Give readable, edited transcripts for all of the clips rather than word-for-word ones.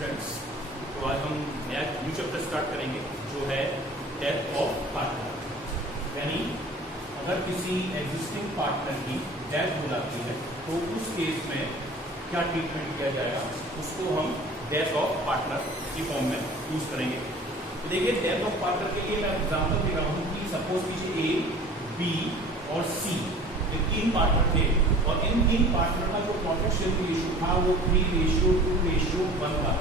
Students, तो आज हम नया न्यू चैप्टर स्टार्ट करेंगे जो है डेथ ऑफ पार्टनर। यानी अगर किसी एग्जिस्टिंग पार्टनर की डेथ हो जाती है तो उस केस में क्या ट्रीटमेंट किया जाएगा, उसको हम डेथ ऑफ पार्टनर की फॉर्म में यूज करेंगे। तो देखिए, डेथ ऑफ पार्टनर के लिए मैं एग्जाम्पल दे रहा हूँ कि सपोज कीजिए ए, बी और सी, ये तीन पार्टनर थे और इन तीन पार्टनर का जो प्रॉफिट शेयरिंग रेशियो था वो 3:2:1 था।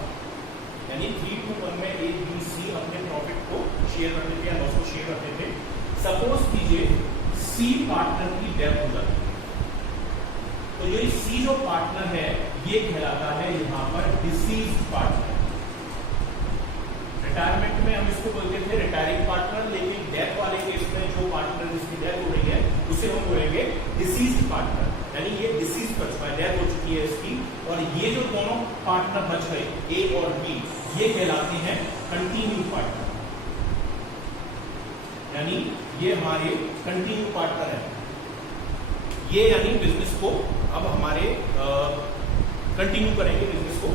यानी 3:1 में ए, बी, सी अपने प्रॉफिट को शेयर करते थे या लॉस को शेयर करते थे। सपोज कीजिए सी पार्टनर की डेथ हो जाती है, तो ये सी जो पार्टनर है ये कहलाता है यहाँ पर डिसीज्ड पार्टनर। रिटायरमेंट में हम इसको बोलते थे रिटायरिंग पार्टनर, लेकिन डेथ वाले केस में जो पार्टनर जिसकी डेथ हो रही है उसे हम बोलेंगे डिसीज्ड पार्टनर। यानी ये डिसीज बच चुका है, डेथ हो चुकी है इसकी, और ये जो दोनों पार्टनर बच गए ए और बी, ये कहलाते हैं कंटिन्यू पार्टनर। यानी ये हमारे कंटिन्यू पार्टनर है। ये यानी बिजनेस को अब हमारे कंटिन्यू करेंगे बिजनेस को।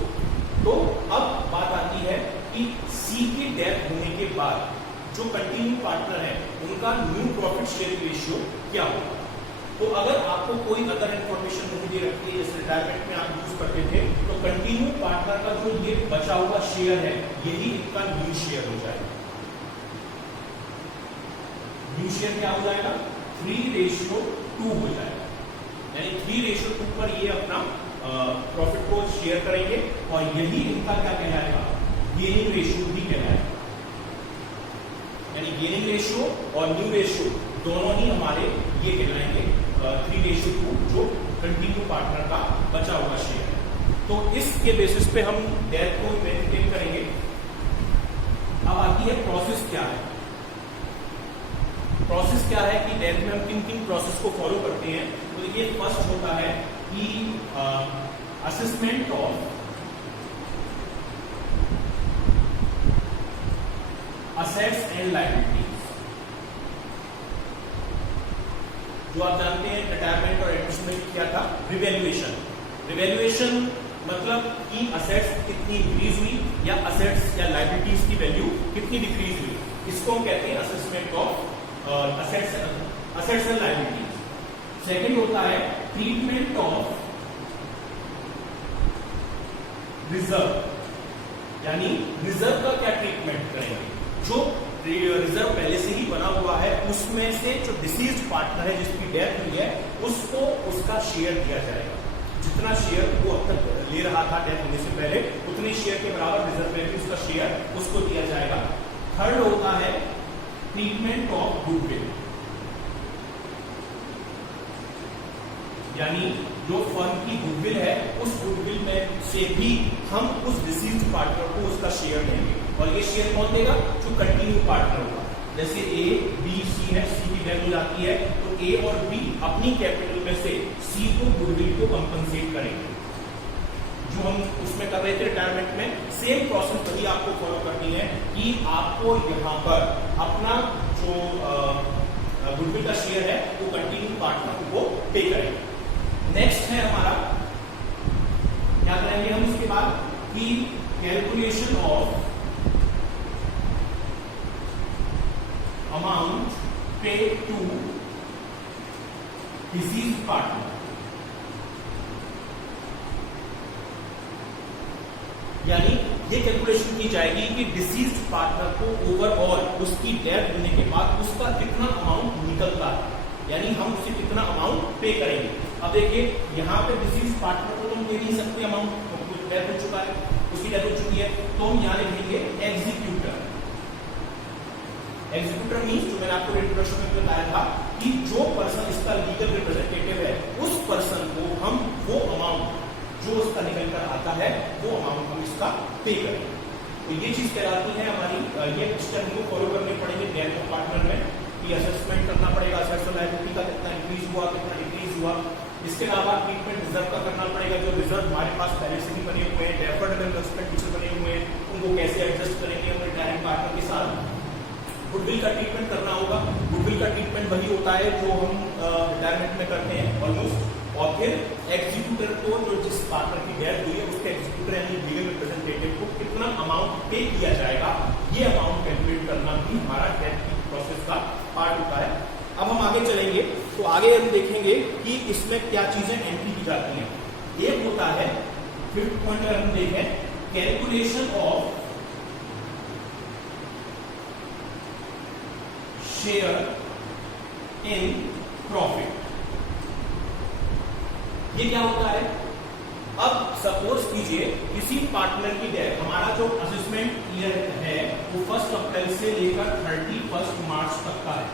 तो अब बात आती है कि सी की डेथ होने के बाद जो कंटिन्यू पार्टनर है उनका न्यू प्रॉफिट शेयरिंग रेशियो क्या होगा। तो अगर आपको कोई अदर इंफॉर्मेशन नहीं दे रखी है, जैसे रिटायरमेंट में आप यूज करते थे, तो कंटिन्यू पार्टनर का जो ये बचा हुआ शेयर है यही इनका न्यू शेयर हो जाएगा। न्यू शेयर क्या हो जाएगा? 3:2 हो जाएगा। यानी 3:2 पर ये अपना प्रॉफिट को शेयर करेंगे और यही इनका क्या कहलाएगा? गेनिंग रेशियो भी कहलाएगा। यानी गेनिंग रेशियो और न्यू रेशियो दोनों ही हमारे ये कहलाएंगे 3:2, जो कंटिन्यू पार्टनर का बचा हुआ शेयर है। तो इसके बेसिस पे हम डेथ को मेंटेन करेंगे। अब आती है प्रोसेस क्या है। प्रोसेस क्या है कि डेथ में हम किन किन प्रोसेस को फॉलो करते हैं। तो देखिए, फर्स्ट होता है कि assessment of assets and liabilities. जो आप जानते हैं रिटायरमेंट और एडमिशन में क्या था? रिवैल्यूएशन। रिवैल्यूएशन मतलब कि असेट्स कितनी इंक्रीज हुई या असेट्स या लायबिलिटीज की वैल्यू कितनी डिक्रीज हुई, इसको हम कहते हैं assessment of assets and liabilities. Second होता है ट्रीटमेंट ऑफ रिजर्व। यानी रिजर्व का क्या ट्रीटमेंट करेंगे। जो रिजर्व पहले से ही बना हुआ है उसमें से जो डिसीज्ड पार्टनर है जिसकी डेथ हुई है उसको उसका शेयर दिया जाएगा। जितना शेयर वो अब तक ले रहा था डेथ होने से पहले, उतने शेयर के बराबर रिजर्व में भी उसका शेयर उसको दिया जाएगा। थर्ड होता है ट्रीटमेंट ऑफ गुडविल। यानी जो फर्म की गुडविल है उस गुडविल में से भी हम उस डिसीज्ड पार्टनर को उसका शेयर देंगे, और ये शेयर कौन देगा? जो कंटिन्यू पार्टनर होगा। जैसे ए, बी, सी है, सी की डेथ हो जाती है तो ए और बी अपनी कैपिटल में से सी को गुडविल को कंपनसेट करेंगे। जो हम उसमें कर रहे थे रिटायरमेंट में, सेम प्रोसेस वही आपको फॉलो करनी है कि आपको यहाँ पर अपना जो गुडविल का शेयर है वो कंटिन्यू पार्टनर को पे करेंगे। नेक्स्ट है हमारा, क्या करेंगे हम इसके बाद कि कैलकुलेशन ऑफ अमाउंट पे टू डिसीज्ड पार्टनर। यानी ये कैलकुलेशन की जाएगी कि डिसीज्ड पार्टनर को ओवरऑल उसकी डेथ होने के बाद उसका कितना अमाउंट निकलता है, यानी हम उसे कितना अमाउंट पे करेंगे। अब देखिए, यहाँ पे डिसीज्ड पार्टनर को तो हम दे नहीं सकते अमाउंट, डेथ हो चुका है, उसकी डेथ हो चुकी है, तो हम यहाँ लिखेंगे एग्जीक्यूटर। एग्जीक्यूटर मींस, जो मैंने आपको इंट्रोडक्शन में बताया था कि जो पर्सन इसका लीगल रिप्रेजेंटेटिव है उस पर्सन को हम वो अमाउंट जो उसका निकल कर आता है वो अमाउंट हम इसका पे करें। तो ये चीज कहलाती है हमारी, ये स्टेप हमको फॉलो करने पड़ेंगे डेथ ऑफ पार्टनर में, कि असेसमेंट करना पड़ेगा असेट्स और लायबिलिटी का कितना इंक्रीज हुआ, कितना डिक्रीज हुआ। इसके अलावा ट्रीटमेंट रिजर्व का करना पड़ेगा। जो रिजर्व हमारे पास पहले से ही बने हुए हैं, डेफर्ड इन्वेस्टमेंट पीछे बने हुए हैं, उनको कैसे एडजस्ट करेंगे हम रिटायरिंग पार्टनर के साथ। गुडविल का ट्रीटमेंट करना होगा। गुडविल का ट्रीटमेंट वही होता है जो हम रिटायरमेंट में करते हैं ऑलमोस्ट। और फिर एग्जीक्यूटर को, जो जिस पार्टनर की डेथ हुई है उसके एग्जीक्यूटर यानी लीगल रिप्रेजेंटेटिव को कितना अमाउंट पे किया जाएगा, ये अमाउंट कैलकुलेट करना भी हमारा डेट की प्रोसेस का पार्ट होता है। अब हम आगे चलेंगे तो आगे हम देखेंगे कि इसमें क्या चीजें एंट्री की जाती हैं। एक होता है 5th पॉइंट अगर हम देखें, calculation of share in profit. ये क्या होता है? अब सपोज कीजिए किसी पार्टनर की डेट, हमारा जो असेसमेंट ईयर है वो 1 अप्रैल से लेकर 31 मार्च तक का है,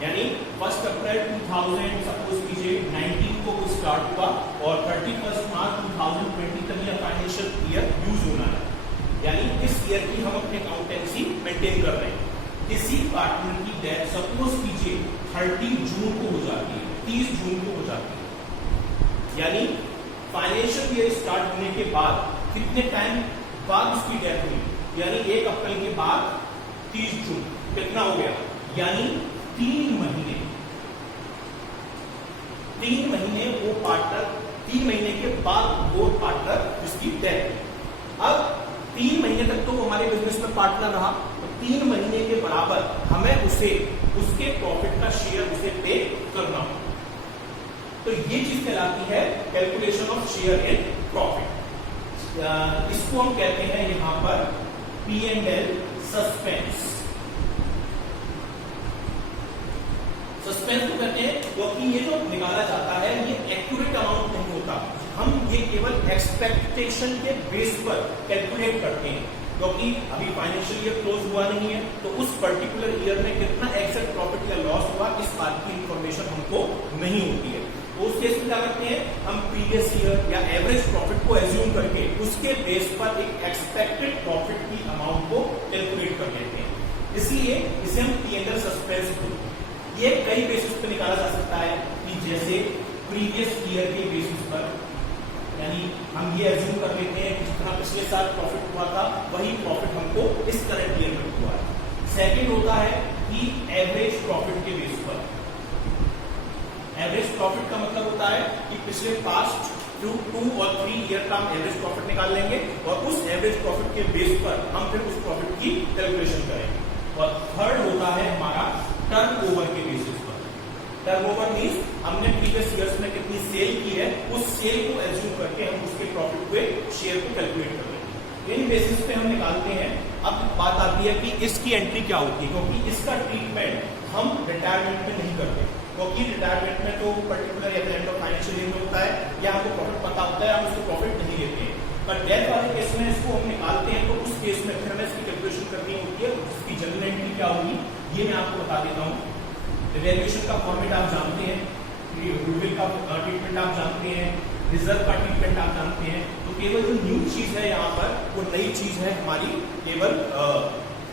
यानी 1 अप्रैल 2000 सपोज कीजिए 19 को वो स्टार्ट हुआ और 31 मार्च 2020 तक यह फाइनेंशियल ईयर यूज होना है, यानी इस ईयर की हम अपनी अकाउंटेंसी मेंटेन कर रहे हैं। किसी पार्टनर की डेट सपोज कीजिए 30 जून को हो जाती है, 30 जून को हो जाती है, यानी फाइनेंशियल ईयर स्टार्ट होने के बाद कितने टाइम बाद उसकी डेथ हुई, यानी 1 अप्रैल के बाद 30 जून कितना हो गया, यानी 3 महीने वो पार्टनर, 3 महीने के बाद वो पार्टनर जिसकी डेथ। अब 3 महीने तक तो वो हमारे बिजनेस में पार्टनर रहा, तो 3 महीने के बराबर हमें उसे उसके प्रॉफिट का शेयर उसे पे करना होगा। तो ये चीज कहलाती है calculation of share in profit. इसको हम कहते हैं यहां पर P&L सस्पेंस। सस्पेंस को कहते हैं क्योंकि ये जो निकाला जाता है ये एक्यूरेट अमाउंट नहीं होता, हम ये केवल एक्सपेक्टेशन के बेस पर कैलकुलेट करते हैं, क्योंकि अभी फाइनेंशियल ईयर क्लोज हुआ नहीं है, तो उस पर्टिकुलर ईयर में कितना एक्सेप्ट प्रॉफिट या लॉस हुआ इस बात की इंफॉर्मेशन हमको नहीं होती है। तो उस केस में क्या करते हैं, हम प्रीवियस ईयर या एवरेज प्रॉफिट को एज्यूम करके उसके बेस पर एक एक्सपेक्टेड प्रॉफिट की अमाउंट को कैलकुलेट कर लेते हैं, इसलिए इसे हम P&L सस्पेंस बोलते हैं। ये कई बेसिस पर निकाला जा सकता है कि जैसे प्रीवियस ईयर के बेसिस पर, यानी हम ये एज्यूम कर लेते हैं कि जितना पिछले साल प्रॉफिट हुआ था वही प्रॉफिट हमको इस करंट ईयर में हुआ है। सेकंड होता है कि एवरेज प्रॉफिट के बेस पर। एवरेज प्रॉफिट का मतलब होता है कि पिछले पास्ट 2 और 3 ईयर का हम एवरेज प्रॉफिट निकाल लेंगे और उस एवरेज प्रॉफिट के बेस पर हम फिर उस प्रॉफिट की कैलकुलेशन करेंगे। और थर्ड होता है हमारा टर्नओवर के बेसिस पर। टर्नओवर मींस हमने प्रीवियस ईयर्स में कितनी सेल की है, उस सेल को एज्यूम करके हम उसके प्रॉफिट को शेयर को कैलकुलेट कर लेंगे। इन बेसिस पे हम निकालते हैं। अब बात आती है कि इसकी एंट्री क्या होती है, क्योंकि इसका ट्रीटमेंट हम रिटायरमेंट में नहीं करते, क्योंकि रिटायरमेंट में तो पर्टिकुलर या एंड ऑफ फाइनेंशियल ईयर में होता है या हमको प्रॉफिट पता होता है, हम उसको प्रॉफिट नहीं लेते हैं। पर डेथ वाले केस में इसको हम निकालते हैं, तो उस केस में फिर हमें इसकी कैलकुलेशन करनी होती है। उसकी जनरल एंट्री क्या होगी ये मैं आपको बता देता हूँ। वैल्यूएशन का फॉर्मेट आप जानते हैं, गुडविल का ट्रीटमेंट आप जानते हैं, रिजर्व का ट्रीटमेंट आप जानते हैं। तो केवल जो न्यू चीज है यहाँ पर वो नई चीज है हमारी, केवल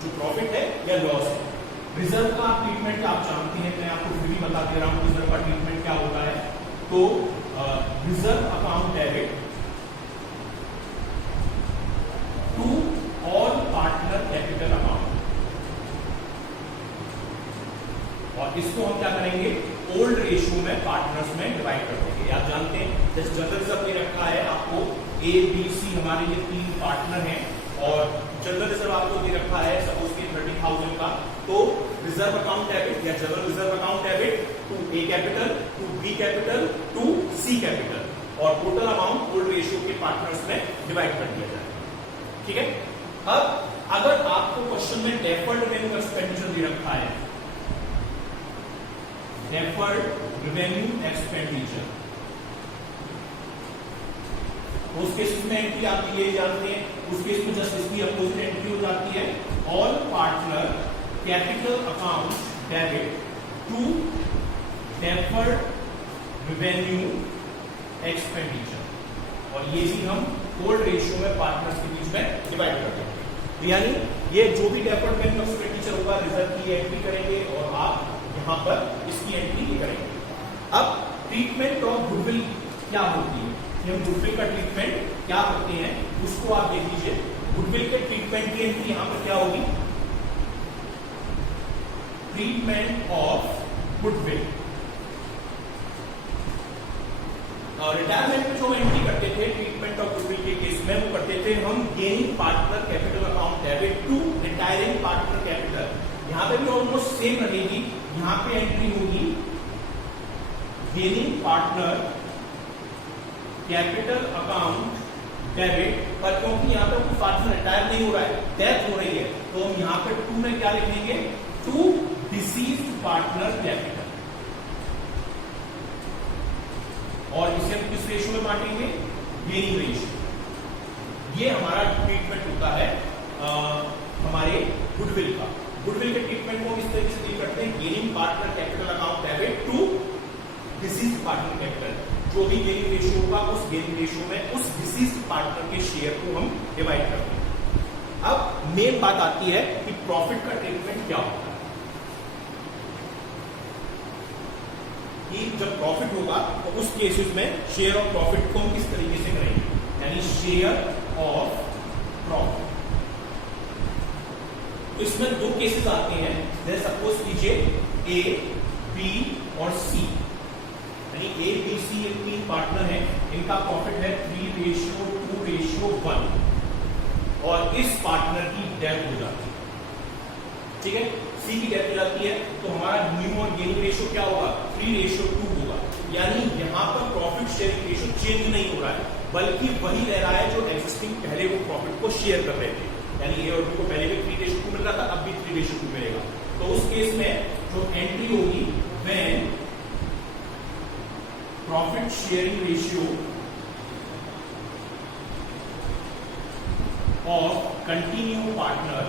जो प्रॉफिट है या लॉस है। रिजर्व का ट्रीटमेंट आप जानते हैं, मैं आपको फिर भी बता दे रहा हूँ रिजर्व का ट्रीटमेंट क्या होता है। तो reserve account debit to all partner capital account, और इसको हम क्या करेंगे ओल्ड रेशियो में पार्टनर्स में डिवाइड कर देंगे। आप जानते हैं जैसे जनरल रिजर्व में रखा है आपको A, B, C हमारे ये 3 पार्टनर हैं, और जनरल रिजर्व आपको दे रखा है सपोज की 30,000 का। तो रिजर्व अकाउंट डेबिट या general reserve account debit to A capital, to B capital, to C capital, और टोटल अमाउंट ओल्ड रेशियो के पार्टनर्स में डिवाइड कर दिया जाए। ठीक है। अब अगर आपको क्वेश्चन में डेफर्ड रेवेन्यू एक्सपेंडिचर दे रखा है, डेफर्ड रेवेन्यू एक्सपेंडिचर, उस केस में एंट्री आप ये जानते हैं, उस केस में जस्ट इसकी अपोजिट एंट्री हो जाती है all partner capital account debit to deferred revenue expenditure, और ये चीज हम ओल्ड रेशियो में पार्टनर्स के बीच में डिवाइड कर देंगे। यानी ये जो भी डेफर्ड रेवेन्यू एक्सपेंडिचर होगा रिजर्व की एंट्री करेंगे और आप यहाँ पर इसकी एंट्री करेंगे। अब ट्रीटमेंट ऑफ गुडविल क्या होती है, हम गुडविल का ट्रीटमेंट क्या करते हैं उसको आप देख लीजिए। गुडविल के ट्रीटमेंट की एंट्री यहां पर क्या होगी, ट्रीटमेंट ऑफ गुडविल। रिटायरमेंट में जो एंट्री करते थे ट्रीटमेंट ऑफ गुडविल के केस में वो करते थे पे हम gaining partner capital account debit to retiring partner capital. यहां पे भी ऑलमोस्ट सेम रहेगी, यहां पे एंट्री होगी gaining partner capital account debit, पर क्योंकि यहां पे कोई पार्टनर रिटायर नहीं हो रहा है, डेथ हो रही है, तो हम यहां पे टू में क्या लिखेंगे, टू डिसीज्ड पार्टनर कैपिटल। और इसे हम किस रेशियो में बांटेंगे, गेनिंग रेशियो। ये हमारा ट्रीटमेंट होता है हमारे गुडविल का। गुडविल के ट्रीटमेंट को हम इस तरीके से डील करते हैं, gaining partner capital account debit to deceased partner capital. जो भी गेनिंग रेशियो होगा उस गेनिंग रेशियो में उस डिसीज्ड पार्टनर के शेयर को हम डिवाइड करते हैं। अब मेन बात आती है कि प्रॉफिट का ट्रीटमेंट क्या होता है, कि जब प्रॉफिट होगा तो उस केसेस में शेयर ऑफ प्रॉफिट को हम किस तरीके से करेंगे, यानी शेयर ऑफ प्रॉफिट। तो इसमें दो केसेस आते हैं, जैसे सपोज कीजिए ए, बी और सी, यानी ए, बी, सी ये तीन पार्टनर हैं, इनका प्रॉफिट है 3:2:1 और इस पार्टनर की डेथ हो जाती है, ठीक है, सी की डेथ हो जाती है, तो हमारा न्यू और गेनिंग रेशियो क्या होगा, 3:2 होगा। यानी यहां पर प्रॉफिट शेयरिंग रेशियो चेंज नहीं हो रहा है, बल्कि वही रह रहा है जो एक्जिस्टिंग पहले वो प्रॉफिट को शेयर कर रहे थे, यानी ए और बी को पहले भी 3:2 मिल रहा था, अब भी 3:2 मिलेगा। तो उस केस में जो एंट्री होगी, when profit sharing ratio of continue partner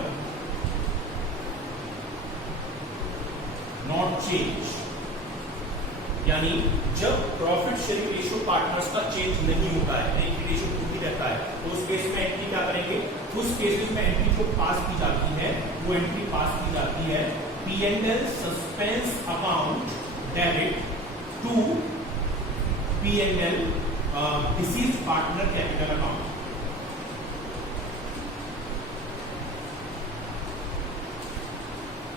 not change, यानी जब प्रॉफिट शेयरिंग रेशियो पार्टनर्स का चेंज नहीं होता है, यानी रेशियो खुद ही रहता है, तो उस केस में एंट्री क्या करेंगे, उस केसेस में एंट्री जो पास की जाती है वो एंट्री पास की जाती है P&L suspense account debit to P&L deceased partner capital account.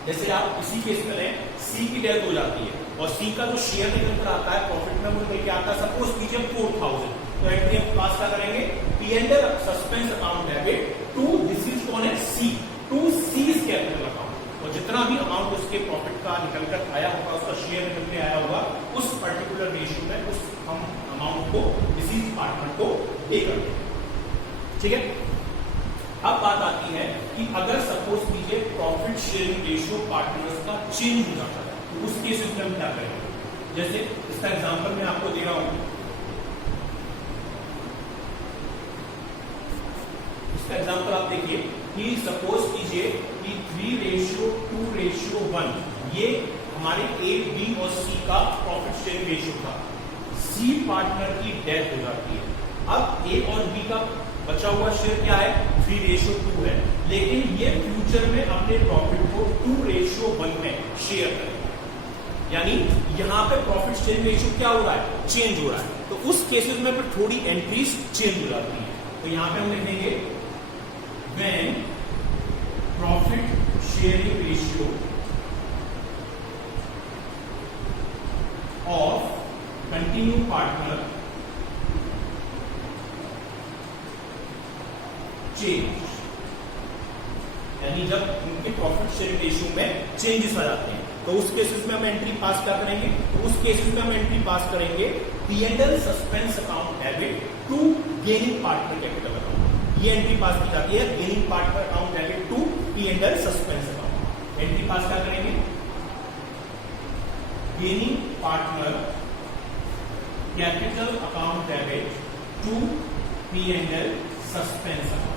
जैसे आप इसी केस में लें, सी की डेथ हो जाती है और सी का जो शेयर निकल कर आता है प्रॉफिट में, वो निकल के आता है सपोज कीजिए 4000, तो एंट्री हम पास क्या करेंगे, P&L suspense account debit to deceased कौन है, C, to C's capital account. और जितना भी अमाउंट उसके प्रॉफिट का निकल कर आया होगा, उसका शेयर निकल के आया होगा, उस पर्टिकुलर रेशियो में उस हम अमाउंट को डिसीज पार्टनर को पे करते हैं, ठीक है। अब बात आती है कि अगर सपोज कीजिए प्रॉफिट शेयरिंग रेशियो पार्टनर्स का चेंज हो जाता है, तो उस केस में हम क्या करेंगे, जैसे इसका एग्जांपल मैं आपको दे रहा हूं, इसका एग्जांपल आप देखिए कि सपोज कीजिए कि 3:2:1 ये हमारे ए, बी और सी का प्रॉफिट शेयरिंग रेशियो था, सी पार्टनर की डेथ हो जाती है, अब ए और बी का बचा हुआ शेयर क्या है, 3:2 है, लेकिन ये फ्यूचर में अपने प्रॉफिट को 2:1 में शेयर करेंगे, यानी यहां पे प्रॉफिट शेयरिंग रेशियो क्या हो रहा है, चेंज हो रहा है, तो उस केसेस में फिर थोड़ी एंट्रीज चेंज हो जाती है। तो यहां पे हम लिखेंगे when profit sharing ratio of continue partner change, यानी जब उनके प्रॉफिट शेयरिंग रेशियो में चेंजेस आ जाते हैं, तो उस केसेस में हम एंट्री पास क्या करेंगे, तो उस केसेस में हम एंट्री पास करेंगे P&L suspense account debit to gaining partner capital account. ये एंट्री पास की जाती है, gaining partner account debit to P&L suspense account. Entry pass क्या करेंगे, gaining partner capital account debit to P&L suspense account,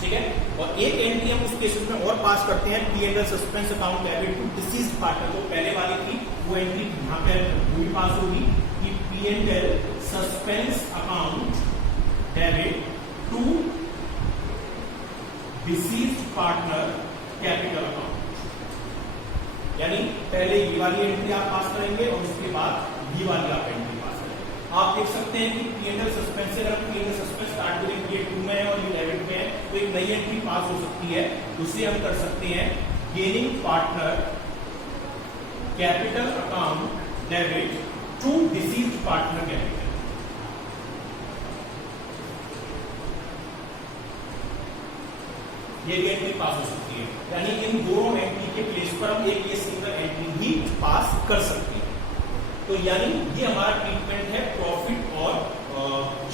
ठीक है। और एक एंट्री हम उस केसेस में और पास करते हैं, P&L suspense account debit to deceased partner, जो पहले वाली थी वो एंट्री यहां पे वो भी पास होगी कि P&L suspense account debit to deceased partner capital account, यानी पहले ये वाली एंट्री आप पास करेंगे और उसके बाद ये वाली आप एंट्री पास करेंगे। आप देख सकते हैं कि P&L सस्पेंस से अगर P&L सस्पेंस स्टार्ट करेंगे, ये 2 में है और ये डेबिट में है, तो एक नई एंट्री पास हो सकती है, उसे हम कर सकते हैं gaining partner capital account debit to deceased partner capital. ये भी एंट्री पास हो सकती है, यानी इन दोनों एंट्री के प्लेस पर हम एक ये सिंगल एंट्री भी पास कर सकते हैं। तो यानी ये हमारा ट्रीटमेंट है प्रॉफिट और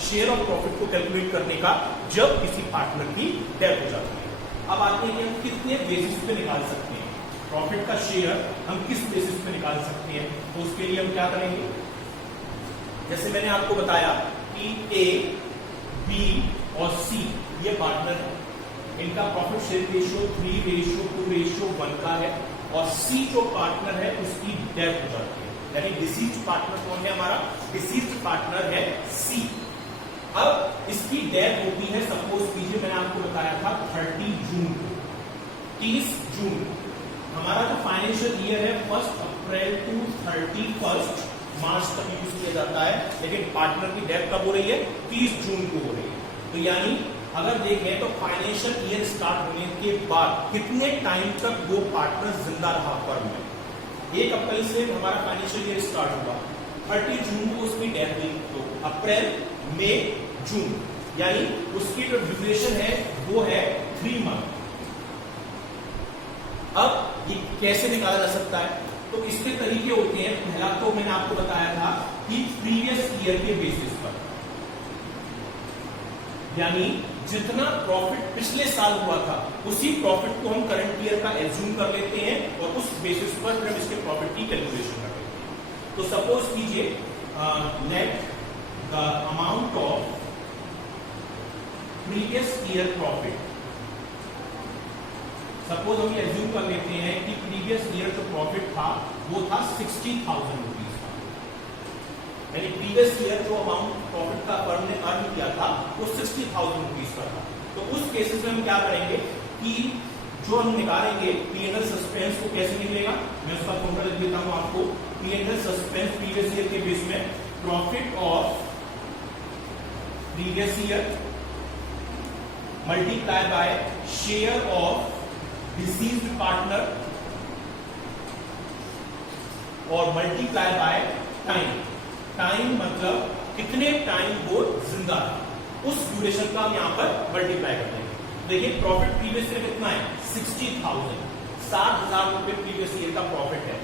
शेयर ऑफ प्रॉफिट को कैलकुलेट करने का जब किसी पार्टनर की डेथ हो जाती है। अब आते हैं कि हम कितने बेसिस पे निकाल सकते हैं प्रॉफिट का शेयर, हम किस बेसिस पे निकाल सकते हैं। तो उसके लिए हम क्या करेंगे, जैसे मैंने आपको बताया कि ए, बी और सी ये पार्टनर है, इनका प्रॉफिट शेयर रेशियो 3:2:1 का है, और सी जो पार्टनर है उसकी डेथ हो जाती है, यानी डिसीज्ड पार्टनर कौन है हमारा, डिसीज्ड पार्टनर है सी। अब इसकी डेथ होती है, सपोज कीजिए मैंने आपको बताया था 30 जून को, 30 जून। हमारा जो फाइनेंशियल ईयर है 1 अप्रैल टू 31 मार्च तक यूज किया जाता है, लेकिन पार्टनर की डेथ कब हो रही है, 30 जून को हो रही है। तो यानी अगर देखें तो फाइनेंशियल ईयर स्टार्ट होने के बाद कितने टाइम तक वो पार्टनर जिंदा रहा फर्म में। 1 अप्रैल से हमारा फाइनेंशियल ईयर स्टार्ट हुआ, 30 जून को उसकी डेथ हुई, तो अप्रैल, मई, जून, यानी उसकी जो ड्यूरेशन है वो है 3 मंथ। अब ये कैसे निकाला जा सकता है, तो इसके तरीके होते हैं। पहला तो मैंने आपको बताया था कि प्रीवियस ईयर के बेसिस पर, यानी जितना प्रॉफिट पिछले साल हुआ था उसी प्रॉफिट को हम करंट ईयर का एज्यूम कर लेते हैं और उस बेसिस पर फिर हम इसके प्रॉफिट की कैलकुलेशन कर लेते हैं। तो सपोज कीजिए let the amount of previous year profit, suppose हम ये एज्यूम कर लेते हैं कि प्रीवियस ईयर जो प्रॉफिट था वो था 60,000 रुपीज का, यानी प्रीवियस ईयर जो अमाउंट प्रॉफिट का फर्म ने अर्न किया था वो 60,000 रुपीज का था। तो उस केसेस में हम क्या करेंगे कि जो हम निकालेंगे P&L सस्पेंस को कैसे निकलेगा, मैं उसका फॉर्मूला लिख देता हूं आपको। P&L सस्पेंस प्रीवियस ईयर के बेस में profit of previous year multiply by share of deceased partner और मल्टीप्लाई बाय टाइम। टाइम मतलब कितने टाइम वो जिंदा है, उस ड्यूरेशन का हम यहां पर मल्टीप्लाई करते हैं। देखिए प्रॉफिट प्रीवियस ईयर कितना है, 60,000, 60,000 रुपए प्रीवियस ईयर का प्रॉफिट है।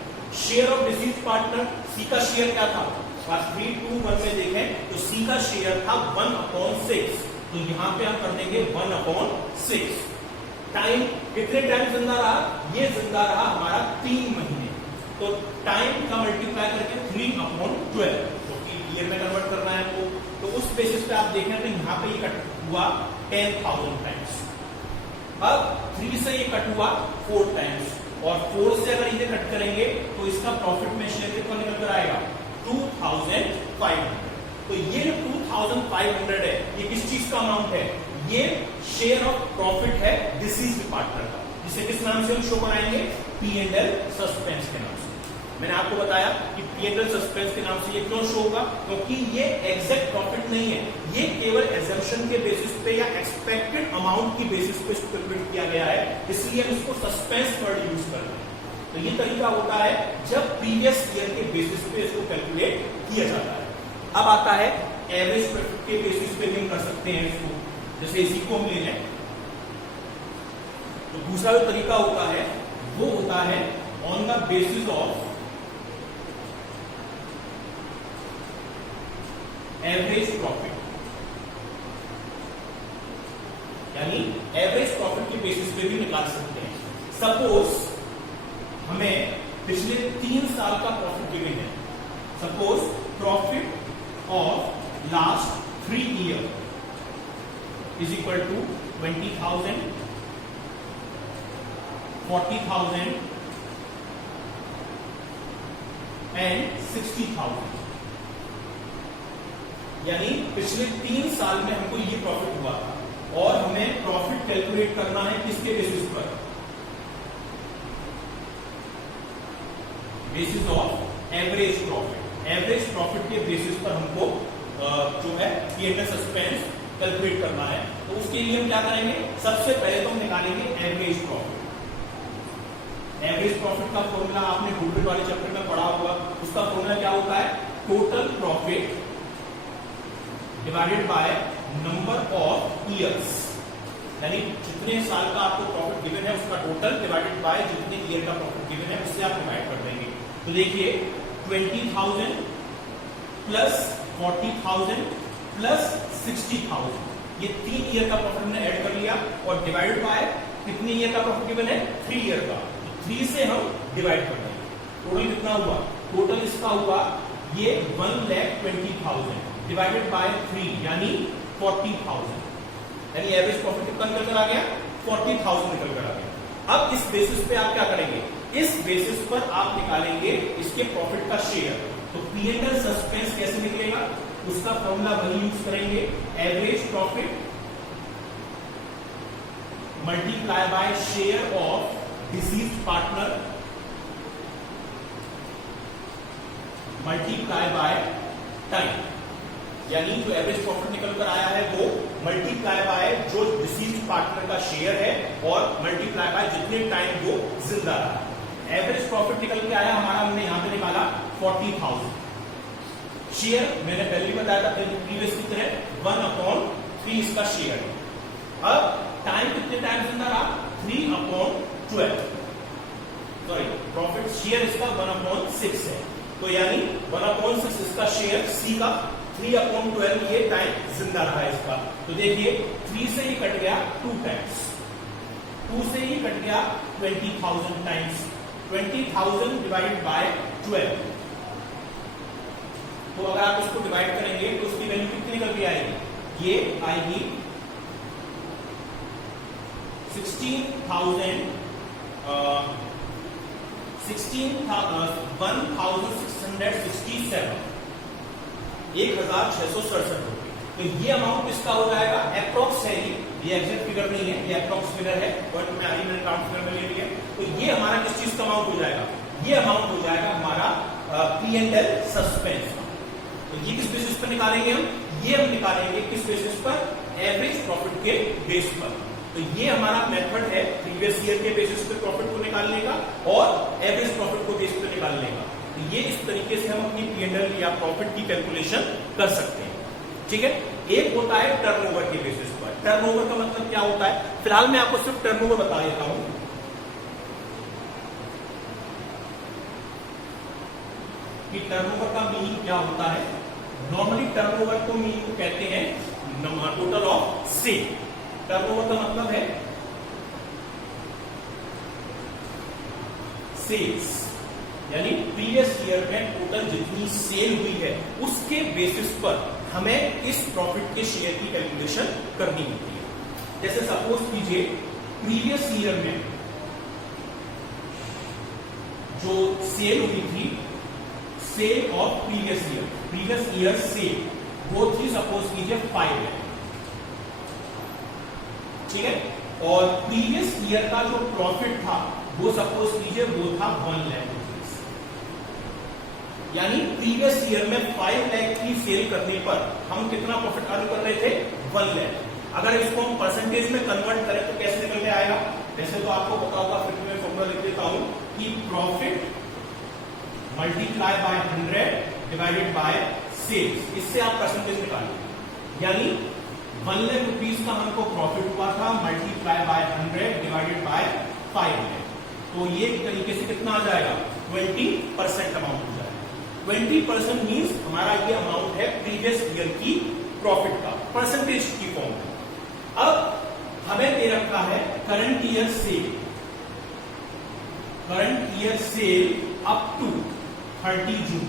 शेयर ऑफ डिसीज्ड पार्टनर, सी का शेयर क्या था, 3:2:1 में देखें तो सी का शेयर था 1/6, तो यहां पे हम कर देंगे 1/6। टाइम, कितने टाइम जिंदा रहा, ये जिंदा रहा हमारा 3 महीने, तो टाइम का मल्टीप्लाई करके 3/12, तो ईयर में कन्वर्ट करना है आपको। तो उस बेसिस पे आप देखें तो यहाँ पे ये कट हुआ 10,000 टाइम्स। अब 3 से ये कट हुआ 4 टाइम्स, और 4 से अगर इसे कट करेंगे तो इसका प्रॉफिट में शेयर कितना निकल कर आएगा, 2,500। तो ये जो 2,500 है ये किस चीज का अमाउंट है, ये शेयर ऑफ प्रॉफिट है डिसीज्ड पार्टनर का, जिसे किस नाम से हम शो कराएंगे, P&L सस्पेंस के नाम से। मैंने आपको बताया कि P&L सस्पेंस के नाम से ये क्यों शो होगा, क्योंकि ये एग्जैक्ट प्रॉफिट नहीं है, ये केवल एजम्पशन के बेसिस पे या एक्सपेक्टेड अमाउंट की बेसिस पे कैलकुलेट किया गया है, इसलिए हम इसको सस्पेंस वर्ड यूज कर रहे हैं। तो ये तरीका होता है जब प्रीवियस ईयर के बेसिस पे इसको कैलकुलेट किया जाता है। अब आता है एवरेज प्रॉफिट के बेसिस पे भी हम कर सकते हैं इसको, जैसे इसी को हम ले लें तो दूसरा जो तरीका होता है वो होता है on the basis of average profit, यानी एवरेज प्रॉफिट के बेसिस पे भी निकाल सकते हैं। सपोज हमें पिछले 3 साल का प्रॉफिट गिवन है, suppose profit of last 3 year is equal to 20,000, 40,000 and 60,000, यानी पिछले 3 साल में हमको ये प्रॉफिट हुआ था और हमें प्रॉफिट कैलकुलेट करना है किसके बेसिस पर, basis of average profit. Average profit के बेसिस पर हमको जो है P&L सस्पेंस कैलकुलेट करना है। तो उसके लिए हम क्या करेंगे, सबसे पहले तो हम निकालेंगे एवरेज प्रॉफिट। एवरेज प्रॉफिट का फॉर्मूला आपने प्रॉफिट वाले चैप्टर में पढ़ा होगा, उसका फॉर्मूला क्या होता है, total profit divided by number of years. यानी जितने साल का आपको प्रॉफिट गिवन है उसका टोटल डिवाइडेड बाय जितने ईयर का प्रॉफिट गिवन है उससे आप डिवाइड कर देंगे। तो देखिए 20,000 प्लस 40,000 प्लस 60,000, ये 3 ईयर का प्रॉफिट हमने ऐड कर लिया और डिवाइडेड बाय कितने ईयर का प्रॉफिट गिवन है, 3 ईयर का। तो 3 से हम डिवाइड कर देंगे। टोटल कितना हुआ, टोटल इसका हुआ ये 1,20,000 डिवाइडेड बाय 3 यानी 40,000, यानी एवरेज प्रॉफिट कितना निकल कर आ गया, 40,000 निकल कर आ गया। अब इस बेसिस पे आप क्या करेंगे, इस बेसिस पर आप निकालेंगे इसके प्रॉफिट का शेयर। तो P&L सस्पेंस कैसे निकलेगा, उसका फॉर्मूला वही यूज करेंगे, average profit multiply bye share of deceased partner multiply by time, यानी जो एवरेज प्रॉफिट निकल कर आया है वो मल्टीप्लाई बाय जो डिसीज्ड पार्टनर का शेयर है और मल्टीप्लाई बाय जितने टाइम वो जिंदा रहा। एवरेज प्रॉफिट निकल के आया हमारा, हमने यहां पे निकाला 40,000। शेयर मैंने पहले ही बताया था प्रीवियस की तरह 1/3 इसका शेयर है। अब टाइम कितने टाइम जिंदा रहा, 3/12, सॉरी प्रॉफिट शेयर इसका 1/6 है, तो यानी 1/6 इसका शेयर सी का, 3/12 ये टाइम जिंदा रहा है इसका। तो देखिए 3 से ही कट गया 2 टाइम्स, 2 से ही कट गया 20,000 टाइम्स, 20,000 डिवाइडेड बाय 12। तो अगर आप उसको डिवाइड करेंगे तो उसकी वैल्यू कितनी निकल के आएगी, ये आएगी 16,667, 1667 रुपए। तो ये अमाउंट किसका हो जाएगा, अप्रोक्स है, ये एग्जैक्ट फिगर नहीं है, ये अप्रोक्स फिगर है, बट मैं अभी मैंने काउंट फिगर में ले लिया। तो ये हमारा किस चीज का अमाउंट हो जाएगा, ये अमाउंट हो जाएगा हमारा P&L सस्पेंस। तो ये किस बेसिस पर निकालेंगे हम, ये हम निकालेंगे किस बेसिस पर, एवरेज प्रॉफिट के बेस पर। तो ये हमारा मेथड है प्रीवियस ईयर के बेसिस पे प्रॉफिट को निकालने का और एवरेज प्रॉफिट को बेस पे निकालने का। तो ये इस तरीके से हम अपनी P&L या प्रॉफिट की कैलकुलेशन कर सकते हैं, ठीक है। एक होता है टर्नओवर के बेसिस पर। टर्नओवर का मतलब क्या होता है, फिलहाल मैं आपको सिर्फ टर्नओवर बता देता हूं कि टर्नओवर का मीनिंग क्या होता है। नॉर्मली टर्नओवर को मीनिंग को कहते हैं टोटल ऑफ सेल। टर्नओवर का मतलब है सेल्स, यानी प्रीवियस ईयर में टोटल जितनी सेल हुई है उसके बेसिस पर हमें इस प्रॉफिट के शेयर की कैलकुलेशन करनी होती है। जैसे सपोज कीजिए प्रीवियस ईयर में जो सेल हुई थी, sale of previous year sale वो थी सपोज कीजिए 5 लाख, ठीक है। और प्रीवियस ईयर का जो प्रॉफिट था वो सपोज कीजिए वो था 1 लाख रुपीज, यानी प्रीवियस ईयर में 5 लाख की सेल करने पर हम कितना प्रॉफिट अर्न कर रहे थे, 1 लाख। अगर इसको हम परसेंटेज में कन्वर्ट करें तो कैसे निकल के आएगा, वैसे तो आपको पता होगा, फिर मैं फॉर्मूला लिख देता हूं कि profit multiply by 100 divided by sales, इससे आप परसेंटेज निकालेंगे। यानी 1 लाख रुपीज का हमको प्रॉफिट हुआ था, multiply by 100 divided bye 5 lakh, तो ये तरीके से कितना आ जाएगा, 20% अमाउंट हो जाएगा। 20% मीन्स हमारा ये अमाउंट है प्रीवियस ईयर की प्रॉफिट का, परसेंटेज की फॉर्म में। अब हमें दे रखा है current year sale up to 30 June.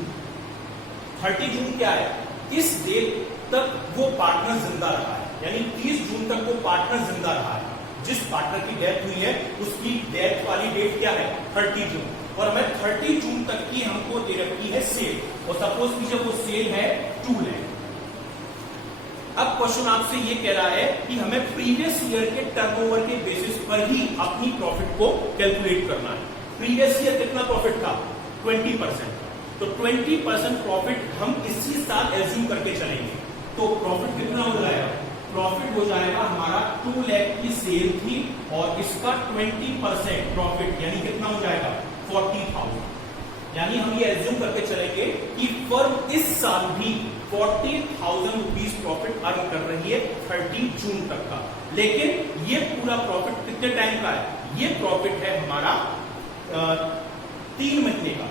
30 जून क्या है, इस डेट तक वो पार्टनर जिंदा रहा है, यानी 30 जून तक वो पार्टनर जिंदा रहा है। जिस पार्टनर की डेथ हुई है उसकी डेथ वाली डेट क्या है, 30 जून, और हमें 30 जून तक की हमको दे रखी है सेल, और सपोज कीजिए वो सेल है 2 लाख। अब क्वेश्चन आपसे ये कह रहा है कि हमें प्रीवियस ईयर के टर्नओवर के बेसिस पर ही अपनी प्रॉफिट को कैलकुलेट करना है। प्रीवियस ईयर कितना प्रॉफिट था, 20%, तो 20% प्रॉफिट हम इसी साल एज्यूम करके चलेंगे, तो प्रॉफिट कितना हो जाएगा, प्रॉफिट हो जाएगा हमारा 2 लाख की सेल थी और इसका 20% प्रॉफिट यानी कितना हो जाएगा, 40,000। यानी हम ये एज्यूम करके चलेंगे कि फर्म इस साल भी 40,000 रुपीज प्रॉफिट अर्न कर रही है 30 जून तक का। लेकिन ये पूरा प्रॉफिट कितने टाइम का है? ये प्रॉफिट है हमारा 3 महीने का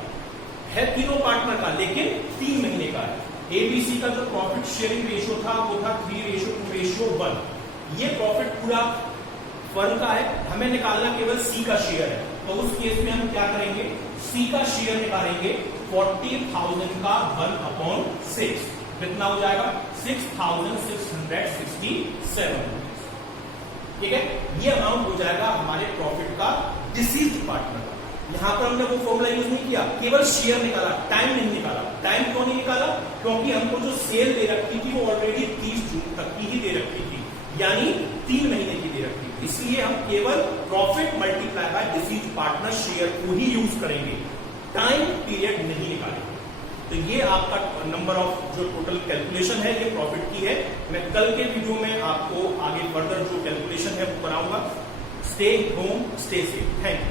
है, तीनों पार्टनर का, लेकिन 3 महीने का है। एबीसी का जो प्रॉफिट शेयरिंग रेशियो था वो था 3:2:1। ये प्रॉफिट पूरा फर्म का है, हमें निकालना केवल सी का शेयर है। तो उस केस में हम क्या करेंगे? सी का शेयर निकालेंगे 40,000 का 1/6 कितना हो जाएगा? 6,667। ठीक है, ये अमाउंट हो जाएगा हमारे प्रॉफिट का डिसीज्ड पार्टनर का। यहां पर हमने वो फॉर्मूला यूज नहीं किया, केवल शेयर निकाला, टाइम नहीं निकाला। टाइम क्यों नहीं निकाला? क्योंकि हमको जो सेल दे रखी थी वो ऑलरेडी 30 जून तक की ही दे रखी थी, यानी 3 महीने की दे रखी थी। इसलिए हम केवल profit multiply bye deceased partner share को ही यूज करेंगे, टाइम पीरियड नहीं निकालेंगे। तो ये आपका नंबर ऑफ जो टोटल कैलकुलेशन है ये प्रॉफिट की है। मैं कल के वीडियो में आपको आगे फर्दर जो कैलकुलेशन है वो कराऊंगा। Stay home, stay safe. Thank you.